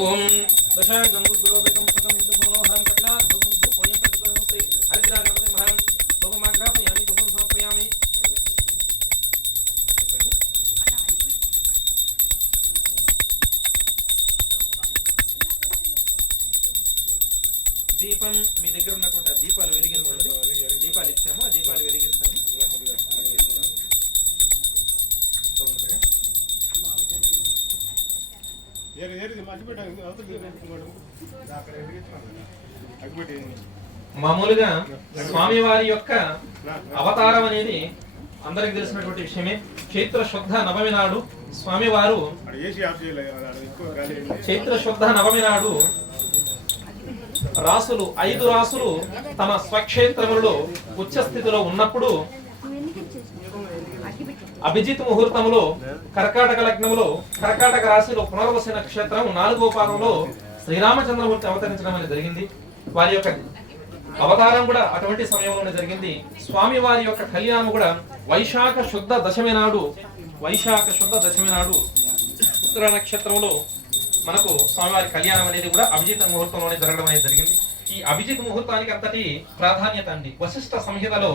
ఓం దశాంగం గురులోపేతం సుఖం విదుమనోహరం కపిలాత్ దోషం ధూపోయం ప్రతిపదం శ్రీ హరిద్రాగణపతి మహం ధూపమాగ్రాపయామి ధూపం సమర్పయామి. దీపం మీ దగ్గర ఉన్నటువంటి దీపాలు వెలిగించండి. దీపాలు ఇచ్చాము, ఆ దీపాలు వెలిగించండి. మామూలుగా స్వామివారి యొక్క అవతారం అనేది అందరికి తెలిసినటువంటి విషయమే. చైత్ర శుద్ధ నవమి నాడు స్వామివారు రాసులు 5 రాసులు తమ స్వక్షేత్రములలో ఉచ్చస్థితిలో ఉన్నప్పుడు అభిజిత్ ముహూర్తంలో కర్కాటక లగ్నంలో కర్కాటక రాశిలో పునర్వసు నక్షత్రం 4వ పాదంలో శ్రీరామచంద్రమూర్తి అవతరించడం అనేది జరిగింది. వారి యొక్క అవతారం కూడా అటువంటి సమయంలోనే జరిగింది. స్వామి వారి యొక్క కళ్యాణం కూడా వైశాఖ శుద్ధ దశమి నాడు ఉత్తర నక్షత్రంలో మనకు స్వామివారి కళ్యాణం అనేది కూడా అభిజిత్ ముహూర్తంలోనే జరగడం అనేది జరిగింది. ఈ అభిజిత్ ముహూర్తానికి అంతటి ప్రాధాన్యత అండి. వశిష్ఠ సంహితలో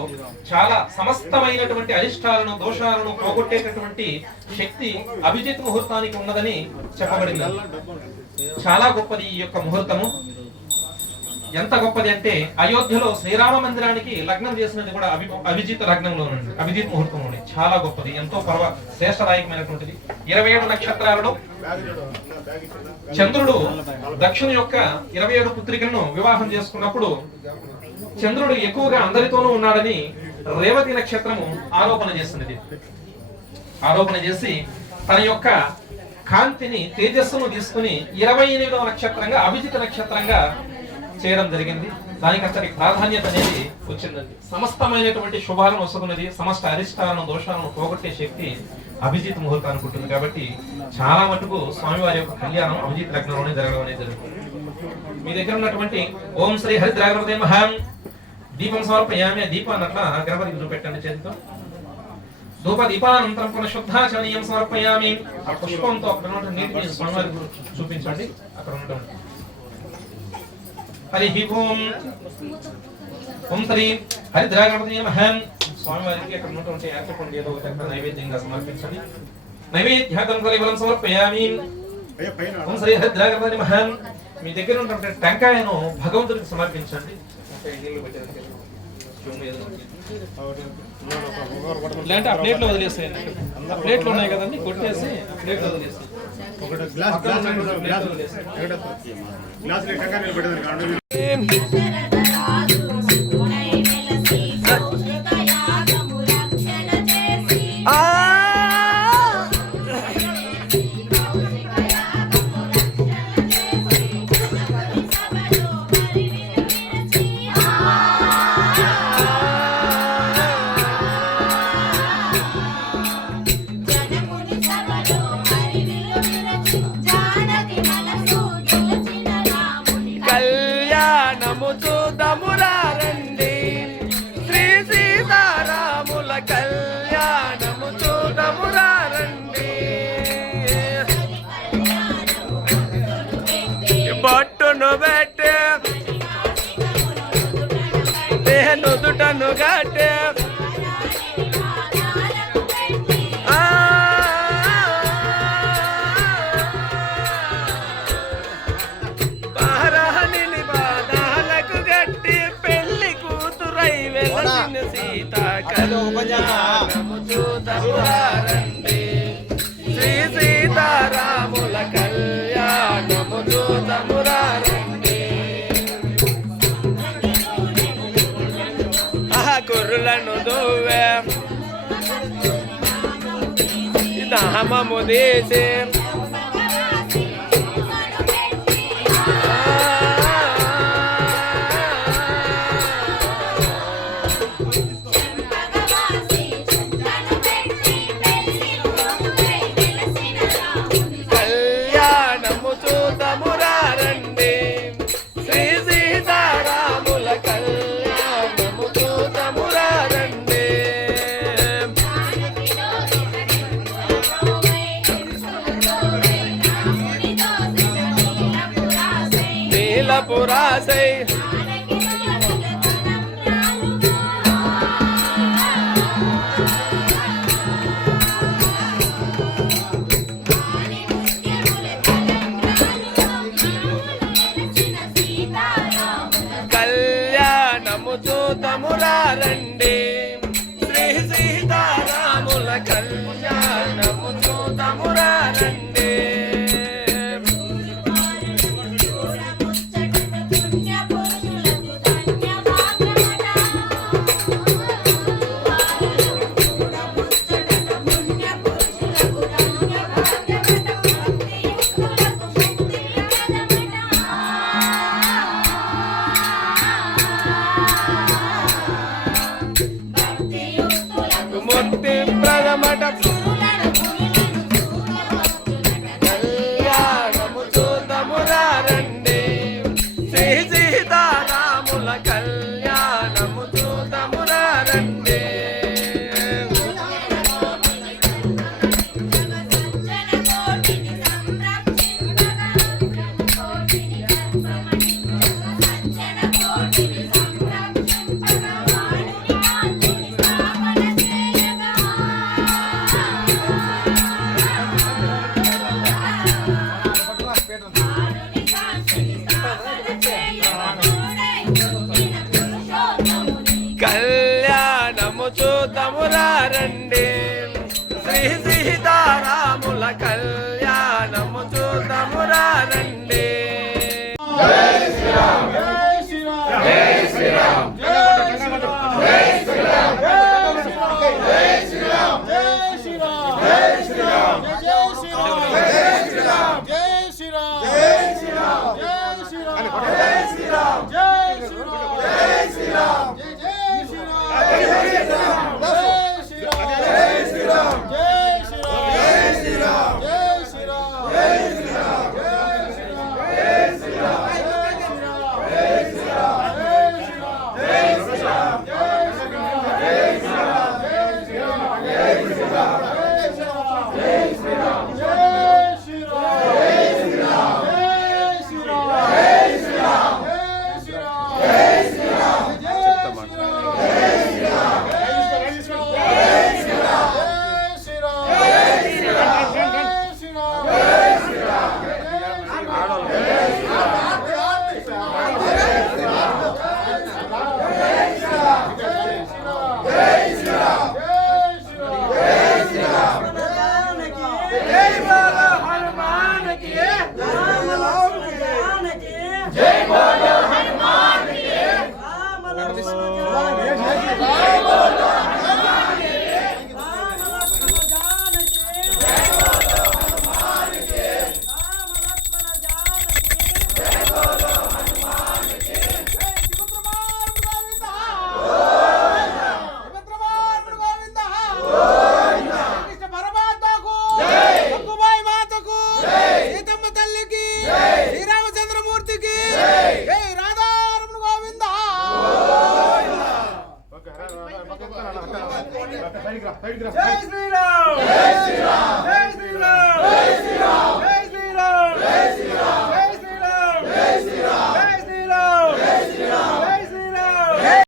చాలా సమస్తమైనటువంటి అరిష్టాలను దోషాలను పోగొట్టేటటువంటి శక్తి అభిజిత్ ముహూర్తానికి ఉన్నదని చెప్పబడింది. చాలా గొప్పది ఈ యొక్క ముహూర్తము. ఎంత గొప్పది అంటే అయోధ్యలో శ్రీరామ మందిరానికి లగ్నం చేసినది కూడా అభిజిత్ లగ్నంలోనండి, అభిజిత్ ముహూర్తంలోనే. చాలా గొప్పది, ఎంతో శ్రేష్టదాయకమైనటువంటిది. 27 నక్షత్రాలలో చంద్రుడు దక్షిణ యొక్క 27 పుత్రికలను వివాహం చేసుకున్నప్పుడు చంద్రుడు ఎక్కువగా అందరితోనూ ఉన్నాడని రేవతి నక్షత్రము ఆరోపణ చేసి తన యొక్క కాంతిని తేజస్సును తీసుకుని 28వ నక్షత్రంగా అభిజిత్ నక్షత్రంగా చేయడం జరిగింది. దానికి అంతటి ప్రాధాన్యత అనేది వచ్చిందండి. సమస్తమైనటువంటి శుభాలను వస్తున్నది, సమస్త అరిష్టాలను దోషాలను పోగొట్టే శక్తి అభిజిత్ ముహూర్తానికి ఉంటుంది. కాబట్టి చాలా మటుకు స్వామివారి యొక్క కళ్యాణం అభిజిత్ లగ్నంలోనే జరగడం అనేది జరుగుతుంది. మీ దగ్గర ఉన్నటువంటి ఓం శ్రీ హరిద్రాగణపతే మహం దీపం సమర్పయామి. ఆ దీపాన్ని అట్లా గణపతికి చూపెట్టండి చేతితో. ధూప దీపానంతరం పునః శుద్ధాచరణీయం సమర్పయామి. ఆ పుష్పంతో అక్కడ ఉన్నటువంటి నీటిని స్వామివారికి చూపించండి. అక్కడ ఉన్నటువంటి హరి ఓం ఓం శ్రీ హరిద్రాగణపతే మహం. స్వామివారికి అక్కడ ఉన్నటువంటి ఏర్పడి ఏదో ఒక నైవేద్యంగా సమర్పించండి. నైవేద్యార్థం బలం సమర్పయామి. ఓం శ్రీ హరిద్రాగణపతే మహం. మీ దగ్గర ఉన్నటువంటి టెంకాయను భగవంతుడికి సమర్పించండి. ఇలాంటి ఆ ప్లేట్లో వదిలేసేయండి. ఆ ప్లేట్లు ఉన్నాయి కదండి, కొట్టేసి ప్లేట్లో వదిలేసేయండి. నుదుటను గట్టే పారాని బాధాలకు గట్టి పెళ్లి కూతురై వెలసిన సీత కళ్యాణము చూతమురారండి. శ్రీ సీతారాముల కళ్యాణము చూతమురారండి. కుర్రలను దోవే దామము దేశే కళ్యాణము చూతమురారండి. శ్రీ సీతారాముల కళ్యాణము చూతమురారండి. పురాసై కళ్యాణము చూతమురారండి శ్రీ సీతారాముల కళ్యాణము చూతమురారండి ముక్తి ప్రథమట కళ్యాణము చూతమురారండి శ్రీ సీతారాముల కళ్యాణము చూతమురారండి కళ్యాణము చూతమురారండి శ్రీ సీతారాముల కళ్యాణము చూతమురారండి జై శ్రీరామ్ జై శ్రీరామ్ జై శ్రీరామ్ జై శ్రీరామ్